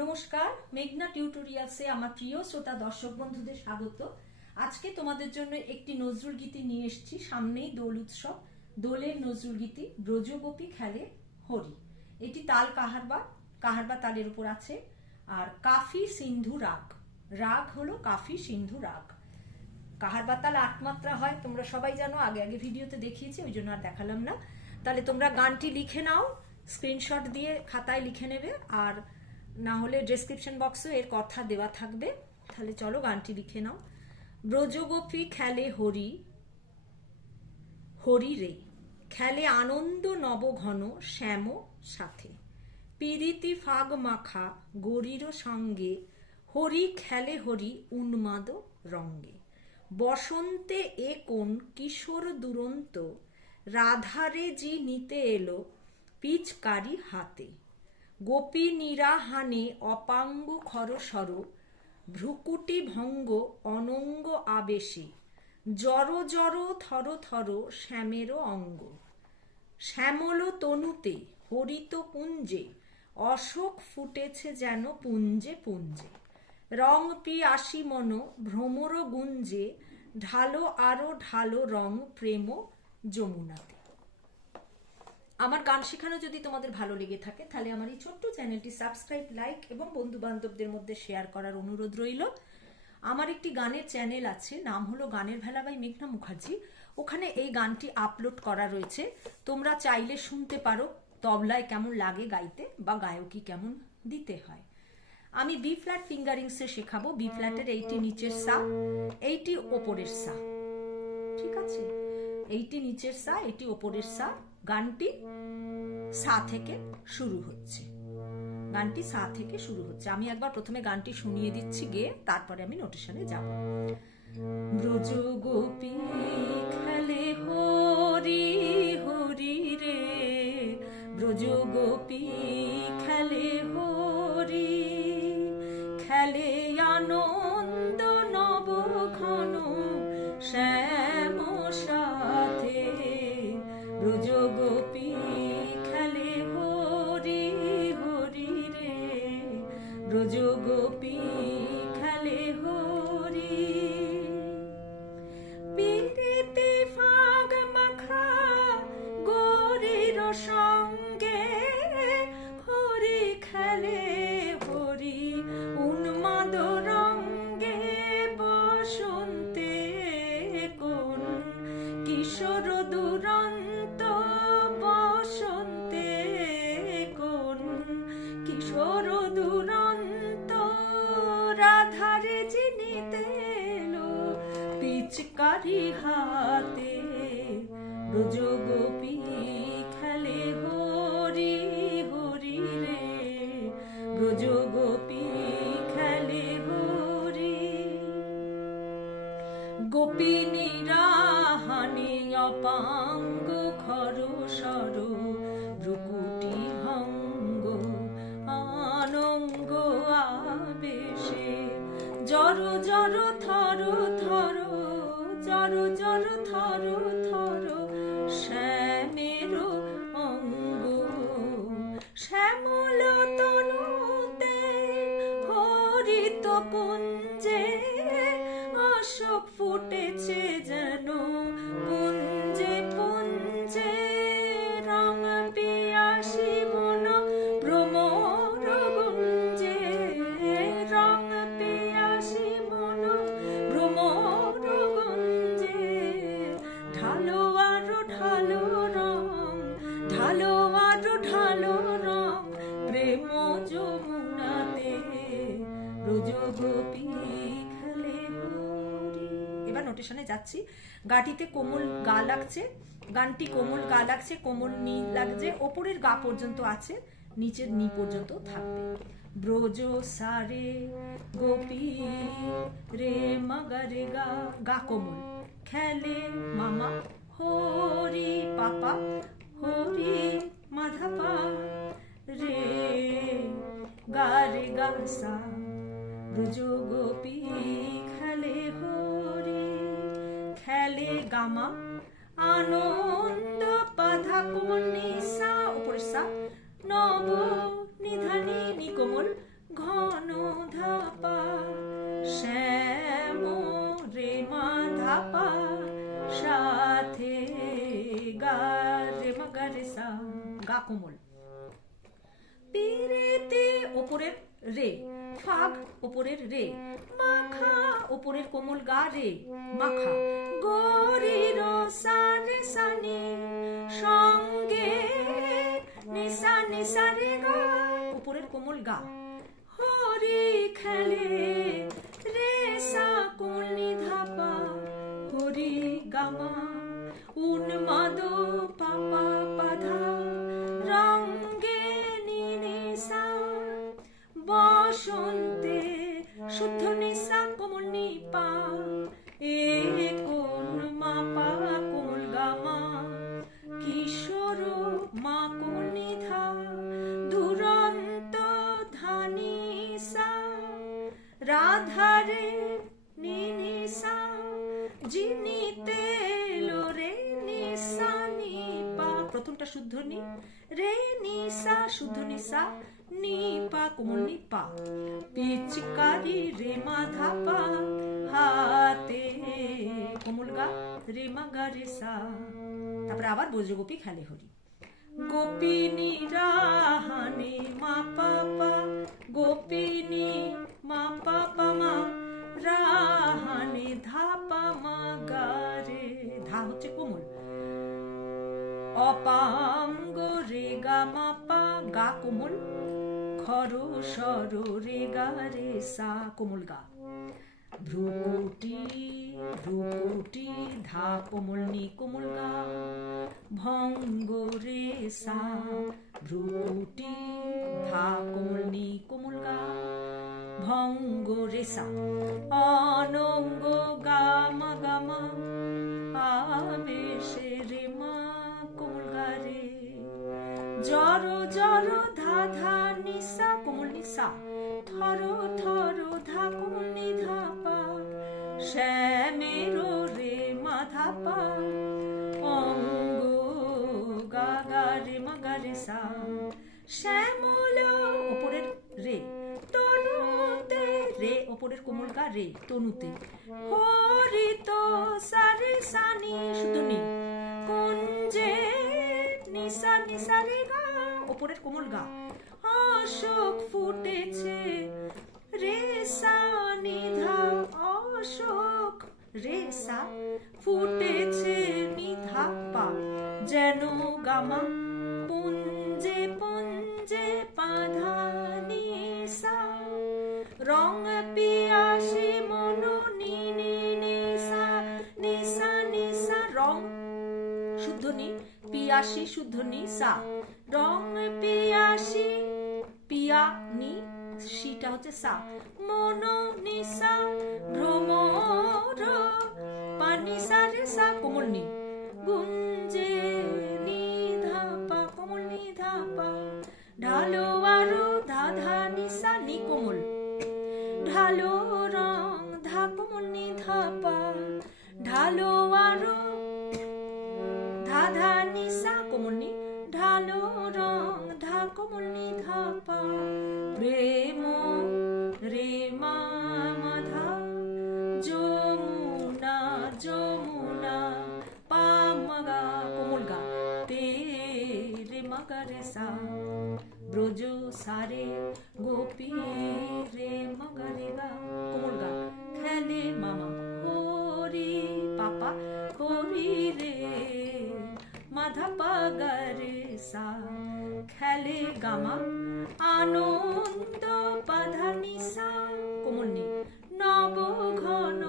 নমস্কার, মেঘনা টিউটোরিয়ালসে আমার প্রিয় শ্রোতা দর্শক বন্ধুদের স্বাগত। আজকে তোমাদের জন্য একটি নজরুল গীতি নিয়ে এসেছি। সামনেই দোল উৎসব, দোলের নজরুল গীতি ব্রজগোপী খেলে হরি। এটি তাল কাহারবা তালের উপর আছে। আর কাফি সিন্ধু রাগ, রাগ হলো কাফি সিন্ধু রাগ। কাহারবা তাল ৮ মাত্রা হয়, তোমরা সবাই জানো, আগে আগে ভিডিওতে দেখিয়েছি, ওই জন্য আর দেখালাম না। তাহলে তোমরা গানটি লিখে নাও, স্ক্রিনশট দিয়ে খাতায় লিখে নেবে, আর না হলে ডেসক্রিপশন বক্সে এর কথা দেওয়া থাকবে। তাহলে চলো গানটি লিখে নাও। ব্রজগোপী খেলে হরি, হরি রে খেলে আনন্দ নবঘন শ্যাম সাথে, পিরিতি ফাগ মাখা গরির সঙ্গে, হরি খেলে হরি উন্মাদ রঙ্গে। বসন্তে এ কোন কিশোর দুরন্ত, রাধারে জি নিতে এলো পিচকারি হাতে। গোপী নিরাহানে অপাঙ্গ খরসর, ভ্রুকুটি ভঙ্গ অনঙ্গ আবেশে, জর জর থর থর শ্যামের অঙ্গ। শ্যামল তনুতে হরিত কুঞ্জে, অশোক ফুটেছে যেন পুঞ্জে পুঞ্জে। রং পিয়াসী মন ভ্রমর গুঞ্জে, ঢালো আরো ঢালো রং প্রেম যমুনাতে। আমার গান শেখানো যদি তোমাদের ভালো লেগে থাকে, তাহলে আমার এই ছোট্ট চ্যানেলটি সাবস্ক্রাইব, লাইক এবং বন্ধু বান্ধবদের মধ্যে শেয়ার করার অনুরোধ রইল। আমার একটি গানের চ্যানেল আছে, নাম হলো গানের ভেলা বাই মেঘনা মুখার্জি। ওখানে এই গানটি আপলোড করা রয়েছে, তোমরা চাইলে শুনতে পারো তবলায় কেমন লাগে গাইতে বা গায়কি কেমন দিতে হয়। আমি বি ফ্ল্যাট ফিঙ্গারিংসে শেখাবো। বি ফ্ল্যাটের এইটি নিচের সা, এইটি ওপরের সা, ঠিক আছে? এইটি নিচের সা, এটি ওপরের সা। গানটি সা থেকে শুরু হচ্ছে, গানটি সা থেকে শুরু হচ্ছে। আমি একবার প্রথমে গানটি শুনিয়ে দিচ্ছি গেয়ে, তারপরে আমি নোটেশনে যাব। ব্রজগোপী খেলে হরি হরি রে, ব্রজগোপী খেলে হরি, খেলে আনন্দ নবঘন শ্যাম সাথে। ব্রজগোপী খেলে হরি হরি রে, ব্রজগোপী খেলে হরি। পিরিতি ফাগ মাখা গরির সঙ্গে, হরি খেলে হরি উন্মাদ রঙ্গে। বসন্তে কোন কিশোর দুরন্ত, বসন্তে কোন কিশোর দুরন্ত, রাধারে চিনিতে এলো পিচকারি হাতে। ব্রজগোপী খেলে হরি হরি রে, ব্রজগোপী খেলে হরি। গোপী নিরাহানে অপাঙ্গ খরসর, ভ্রুকুটি ভঙ্গ অনঙ্গ আবেশে, জর জর থর থর, জর জর থর থর শ্যামের অঙ্গ। শ্যামল তনুতে হরিত কুঞ্জে, অশোক ফুটেছে যেন পুঞ্জে পুঞ্জে। রং পিয়াসী মন ভ্রমর গুঞ্জে, রং পিয়াসী মন ভ্রমর গুঞ্জে। ঢালো আরো ঢালো রং, ঢালো আরো ঢালো রং প্রেম যমুনাতে। ব্রজগোপী খেলে হরি। এবার নোটেশনে যাচ্ছি। গাটিতে কোমল গা লাগছে, গানটি কোমল গা লাগছে, কোমল নি লাগছে, ওপরের গা পর্যন্ত আছে, নিচের নি পর্যন্ত থাকবে। ব্রজ সারে গোপী রে মগরে গা, গা কোমল, খেলে মামা হরি পাপা, হরি মাধাপা রে গা রে গা সা। ব্রজগোপী খেলে হরি, খেলে গামা আনন্দ পাধা কোমল নিসা, উপরে সা, নব নিধানি নিকোমল ঘন ধাপা শ্যাম রে মা ধাপা সাথে গা রে মা গা রে সা গা কোমল। পিরিতি ওপরের রে, ফাগ ওপরের রে, মাখা ওপরের কোমল গা রে মাখা, গরির সা রে সা নি সঙ্গে নিসা নিসা রে গা উপরের কোমল গা, হরি খেলে রে সা কোমল নি ধাপা হরি গামা উন্মাদ পাপা পাধা রঙ্গে নিসা বসন্তে শুদ্ধ নিসা কোমল নি পা এ কোন মা পা কোমল গামা, কিশোর মা কোমল নি ধা দুরন্ত ধানি সা রাধারে নিসা জিনিতে লো রে নিসা নি পা, প্রথমটা শুদ্ধ নি, রে নিসা শুদ্ধ নিসা নি পা কোমল নি পা, পিচকারি রে মা ধাপা হাতে কোমল গা রে মা গা রে সা। তারপরে আবার ব্রজগোপী খেলে হরি, গোপিনী রাহানে মা পাপা গোপিনী মা পাপা মা রাহানে ধাপা মা গা রে, ধা হচ্ছে কোমল, অপাঙ্গ রে গা মা পা গা কোমল, খর সর রে গা রে সা কোমল গা, ভ্রুকুটি ভ্রুকুটি ধা কোমল নি কোমল গা, ভঙ্গ রে সা ভ্রুকুটি ধা কোমল নি কোমল গা, ভঙ্গ রে সা, অনঙ্গ গামা গামা আবেশে রে মা কোমল গা রে, জর জর ধা ধা নিসা কোমল নিসা, থর থর ধা কোমল নি ধাপা শ্যামের রে মা ধাপা, অঙ্গ গা গা রে মা গা রে সা, শ্যামল ওপরের রে, তনুতে রে ওপরের কোমল গা রে তনুতে, হরিত সা রে সা নি শুদ্ধ নি, কুঞ্জে নিসা নিসা রে গা ওপরের কোমল গা, অশোক ফুটেছে রে সা নি ধা, অশোক রে সা ফুটেছে নি ধা পা, যেন গামা পুঞ্জে পুঞ্জে পাধা নি সা, রং পিয়াসি মনো নি নি নিসা নিসা নিসা, রং শুদ্ধ নি, পিয়াসি শুদ্ধ নি সা, রং পিয়াসি পিয়া নি সিটা হচ্ছে সা, মনো নিসা ভ্রমর পানি সা রে সা কোমল নি, গুঞ্জে নি ধাপা কোমল নি ধাপা, ঢালো আরো ধা ধা নিসা নি কোমল, ঢালো রং ধা কোমল নি ধাপা, ঢালো আরো ধা ধা নিসা কোমল নি, ঢালো রং ধা কোমল নি ধাপা, প্রেম রে মা মাধা যমুনা যমুনা পা মগা কোমল গা তে রে মা গা রে সা, ব্রজ সারে গোপী রে মা গা রে গা কোমল গা, খেলে মামা হরি পাপা হরি রে মাধা পা গা রে সা, খেলে গামা আনন্দ পাধা নিসা কোমল নি, নব ঘন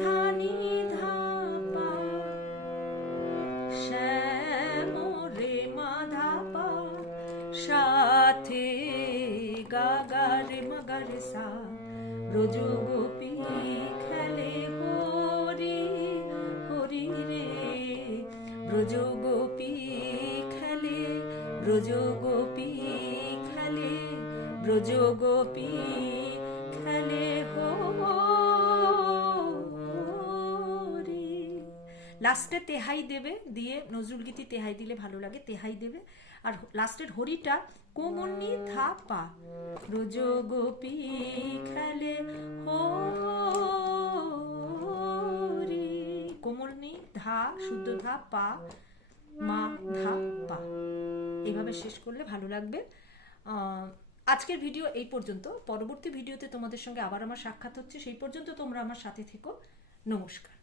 ধানি ধাপা শ্যাম রে মা ধাপা সাথে গা গা রে মা গা রে সা, ব্রজ গোপী খেলে হরি হরি রে, ব্রজ গোপী খেলে ব্রজ গোপী খেলে ব্রজ গোপী খেলে হরি। লাস্টে তেহাই দেবে, দিয়ে নজরুল গীতি তেহাই দিলে ভালো লাগে, তেহাই দেবে। আর লাস্টের হরিটা কোমলনি ধা পা, রোজ গোপী খেলে হরি, কোমলনি ধা শুদ্ধ ধা পা, মা ধা পা, এইভাবে শেষ করলে ভালো লাগবে। আজকের ভিডিও এই পর্যন্ত। পরবর্তী ভিডিওতে তোমাদের সঙ্গে আবার আমার সাক্ষাৎ হচ্ছে, সেই পর্যন্ত তোমরা আমার সাথে থেকো। নমস্কার।